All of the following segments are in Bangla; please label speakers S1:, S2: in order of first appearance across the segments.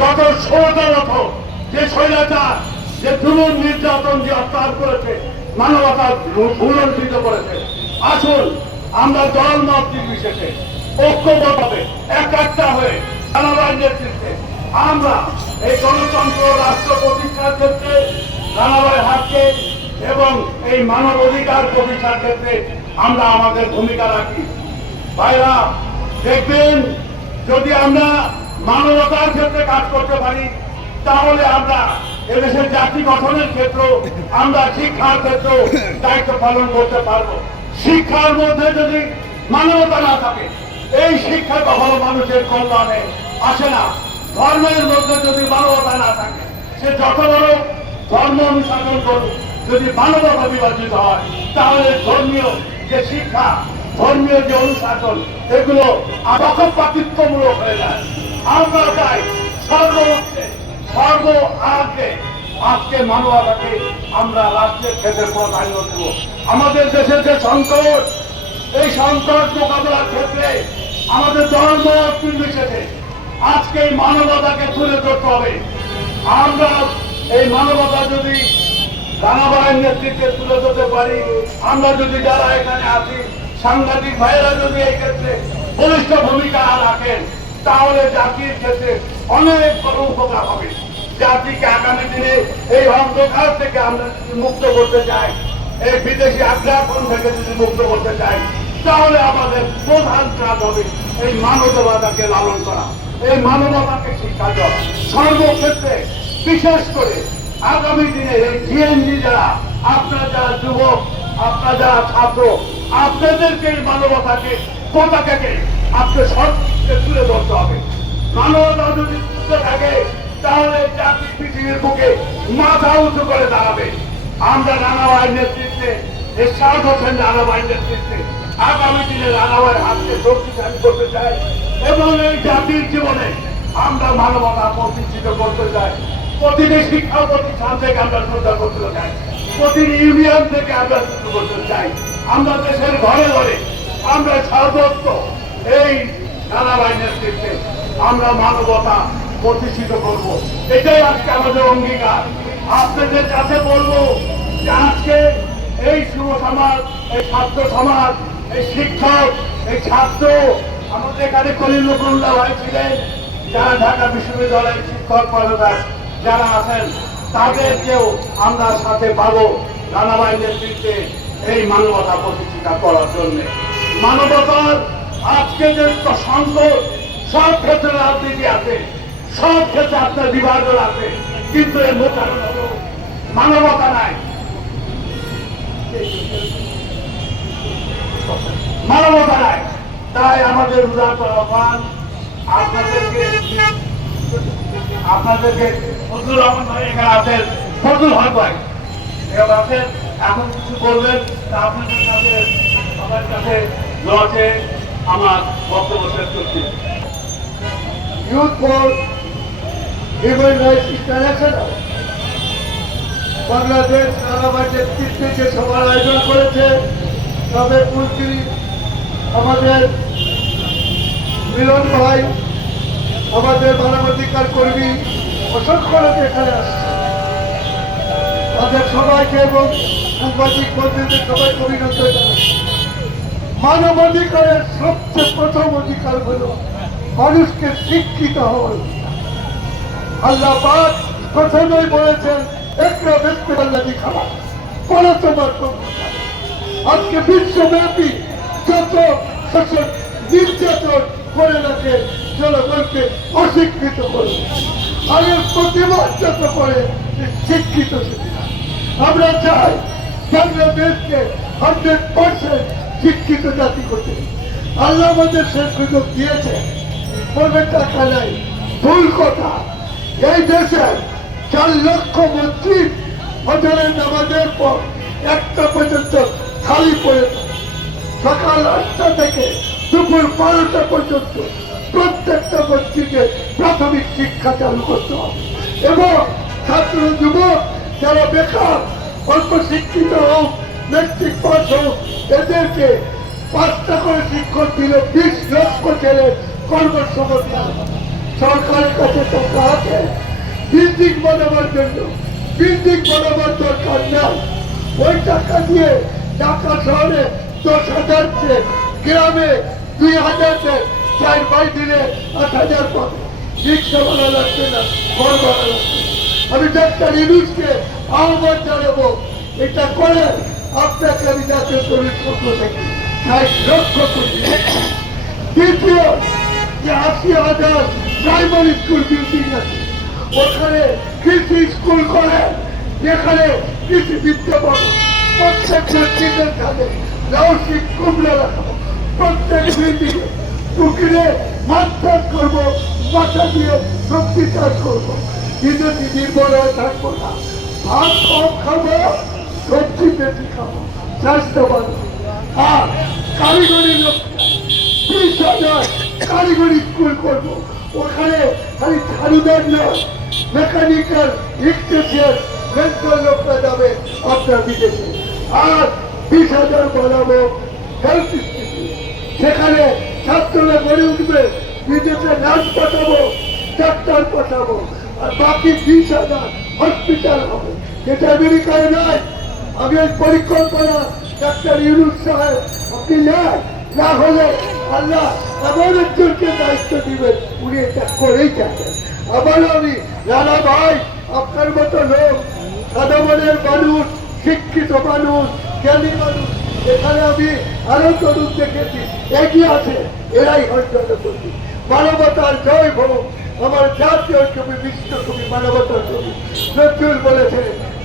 S1: ষোলোটা বছর যে স্বৈরাচার, যে জুলুম নির্যাতন যে অত্যাচার করেছে মানবতার ভুলণ্ঠিত করেছে। আসুন, আমরা দল মত নির্বিশেষে, ঐক্যবদ্ধভাবে, এক একটা হয়ে জনগণ নেতৃত্বে আমরা এই গণতন্ত্র রাষ্ট্র প্রতিষ্ঠার ক্ষেত্রে রানাবাই হাতকে এবং এই মানব অধিকার প্রতিষ্ঠার ক্ষেত্রে আমরা আমাদের ভূমিকা রাখি। ভাইরা, দেখবেন, যদি আমরা মানবতার ক্ষেত্রে কাজ করতে পারি, তাহলে আমরা এদেশের জাতি গঠনের ক্ষেত্র, আমরা শিক্ষার ক্ষেত্র দায়িত্ব পালন করতে পারব। শিক্ষার মধ্যে যদি মানবতা না থাকে, এই শিক্ষা কখনো মানুষের কল্যাণে আসে না। ধর্মের মধ্যে যদি মানবতা না থাকে, সে যত বড় ধর্ম অনুশাসন করুক, যদি মানবতা বিভাজিত হয়, তাহলে ধর্মীয় যে শিক্ষা, ধর্মীয় যে অনুশাসন, এগুলো পক্ষপাতিত্বমূলক হয়ে যায়। আমরা চাই সর্বোচ্চে সর্ব আগে আজকে মানবতাকে আমরা রাষ্ট্রের ক্ষেত্রে প্রাধান্য দেব আমাদের দেশের যে সংকট এই সংকট মোকাবেলার ক্ষেত্রে আমাদের ধর্ম নির্বিশেষে আজকে এই মানবতাকে তুলে ধরতে হবে। আমরা এই মানবতা যদি রানাবাইয়ের নেতৃত্বে তুলে ধরতে পারি, আমরা যদি যারা এখানে আছি, সাংবাদিক ভাইয়েরা যদি এই ক্ষেত্রে বলিষ্ঠ ভূমিকা রাখেন তাহলে জাতির ক্ষেত্রে অনেক বড় উপকার হবে। জাতিকে আগামী দিনে এই অন্ধকার থেকে আমরা যদি মুক্ত করতে চাই, এই বিদেশি আগ্রাসন থেকে যদি মুক্ত করতে চাই, তাহলে আমাদের প্রধান কাজ হবে এই মানবতাকে লালন করা, এই মানবতাকে শিক্ষা দেওয়া। সর্বক্ষেত্রে বিশেষ করে আগামী দিনে এই জিএনজি যারা, আপনারা যারা যুবক, আপনার যারা ছাত্র, আপনাদেরকে এই মানবতাকে পতাকাকে আপনি সবকে তুলে ধরতে হবে। যদি থাকে, তাহলে পৃথিবীর বুকে মাথা উঁচু করে দাঁড়াবে। আমরা রানাবাইয়ের নেতৃত্বে নেতৃত্বে আগামী দিনে হাতকে শক্তিশালী করতে চাই এবং এই জাতির জীবনে আমরা মানবতা প্রতিষ্ঠিত করতে চাই। প্রতিটি শিক্ষা প্রতিষ্ঠান থেকে আমরা শ্রদ্ধা করতে চাই। প্রতিটি ইউনিয়ন থেকে আমরা করতে চাই। আমরা দেশের ঘরে ঘরে আমরা সর্বত্র এই রানাবাই নেতৃত্বে আমরা মানবতা প্রতিষ্ঠিত করব। এটাই আজকে আমাদের অঙ্গীকার। আপনাদের কাছে বলব যে আজকে এই যুব সমাজ, এই ছাত্র সমাজ, এই শিক্ষক, এই ছাত্র, আমাদের এখানে কলিল নকরুল্লাহ ভাই ছিলেন, যারা ঢাকা বিশ্ববিদ্যালয়ের শিক্ষক পালদার যারা আছেন তাদেরকেও আমরা সাথে পাবো রানাবাই নেতৃত্বে এই মানবতা প্রতিষ্ঠিতা করার জন্য। মানবতার আজকে যে সংকট সব ক্ষেত্রে রাজনীতি আছে, সব ক্ষেত্রে আপনার বিভাজন আছে, কিন্তু এর মূল কারণ মানবতা নাই। মানবতা নাই। তাই আমাদের উদাহরণ আহ্বান আপনাদেরকে আপনাদেরকে ফজলুর রহমান ভাই এখানে আছেন। ফজলুল হক ভাই, এখানে আছেন। এখন কিছু বলবেন, তা আপনাদের কাছে, সবার কাছে রয়েছে আমার বক্তব্য শেষ করছি
S2: Youth for Human Rights International Bangladesh নানাবার নেতৃত্বে যে সভার আয়োজন করেছে, তবে মন্ত্রী আমাদের মিলন ভাই, আমাদের মানবাধিকার কর্মী অসংখ্য লোক এখানে আসছে। তাদের সবাইকে এবং সাংবাদিক বন্ধুদের সবাইকে অভিনন্দন জানাচ্ছি। মানবাধিকারের সবচেয়ে প্রথম অধিকার হল মানুষকে শিক্ষিত অধিকার। আল্লাহ প্রথমেই বলেছেন একটা ব্যক্তি আল্লাহি খাবার পরে তোমার। আজকে বিশ্বব্যাপী যত শাসক নির্যাতন করে রাখে, জনগণকে অশিক্ষিত করে আর প্রতিবাদ যত করে শিক্ষিত। আমরা চাই বাংলাদেশকে হান্ড্রেড পার্সেন্ট শিক্ষিত জাতি করতে। আল্লাহ আমাদের সে সুযোগ দিয়েছে। বলবে টাকা নাই, ভুল কথা। এই দেশে চার লক্ষ মন্ত্রী হজরের নামাজের পর একটা পর্যন্ত খালি পড়ে সকাল আটটা থেকে দুপুর বারোটা পর্যন্ত প্রত্যেকটা মসজিদে প্রাথমিক শিক্ষা চালু করতে হবে। এবং ছাত্র যুবক, যারা বেকার, অল্প শিক্ষিত হোক মেট্রিক পাস হোক এদেরকে পাঁচটা করে শিক্ষক দিলে বিশ লক্ষ ছেলে কর্মসংস্থান। সরকারের কাছে টাকা আছে। বিল্ডিং বানাবার জন্য। বিল্ডিং বানাবার দরকার নাই। ওই টাকা দিয়ে ঢাকা শহরে দশ হাজার গ্রামে দুই হাজার চার বাই দিলে আট হাজার পাবে। রিক্সা ভাড়া লাগছে না, ঘর ভাড়া লাগছে। আমি ডাক্তার ইনুসকে আহ্বান জানাব, এটা করে আপনাকে আমি জাতীয় শরীর পক্ষ থেকে। ষাট লক্ষ কোটি দ্বিতীয়, যে আশি হাজার প্রাইমারি স্কুল বিল্ডিং আছে। ওখানে কৃষি স্কুল করে, যেখানে কৃষি বিদ্যা প্রত্যেকটা চিন্তার খাবে লাউসিক কুমড়া রাখাবো প্রত্যেক বিল্ডিং পুকুরে মাছ চাষ করব, মাথা দিয়ে সবজি চাষ করব। বিদেশি নির্ভর হয়ে থাকব না। ভাত কম খাব সবজি বেশি খাব আর কারিগরি কারিগরি স্কুল করব। ওখানে খালি ঝাড়ুদার নয় আপনার বিদেশে। আর বিশ হাজার বানাবো হেলথ সেখানে গড়ে উঠবে, বিদেশে নার্স পাঠাবো, ডাক্তার পাঠাবো, আর বাকি বিশ হাজার হসপিটাল হবে। যেটা আমেরিকায় নয় আমি ওই পরিকল্পনা ডাক্তার ইউনুস সাহেব, আপনি নেন না হলে আল্লাহ এমন একজনকে দায়িত্ব দিবেন, উনি এটা করেই যাবেন। আবার আমি, রানা ভাই, আপনার মতো লোক সাধারণের মানুষ, শিক্ষিত মানুষ, জ্ঞানী মানুষ, এখানে আমি আরও তরুণ দেখেছি, এগিয়ে আছে, এরাই হয়তো করছি মানবতার জয় হোক, আমার জাতীয় কবি বিশ্ব কবি মানবতার কবি নজরুল বলেছে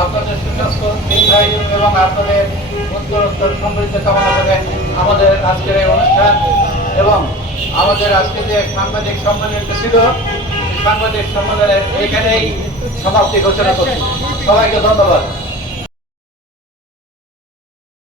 S3: আপনাদের সুস্বাস্থ্য দীর্ঘায়ু এবং আপনাদের উত্তরোত্তর সমৃদ্ধ কামনা করে আমাদের আজকের এই অনুষ্ঠান এবং আমাদের আজকে যে সাংবাদিক সম্মেলনটা ছিল, সাংবাদিক সম্মেলনের এখানেই সমাপ্তি ঘোষণা করছি। সবাইকে ধন্যবাদ।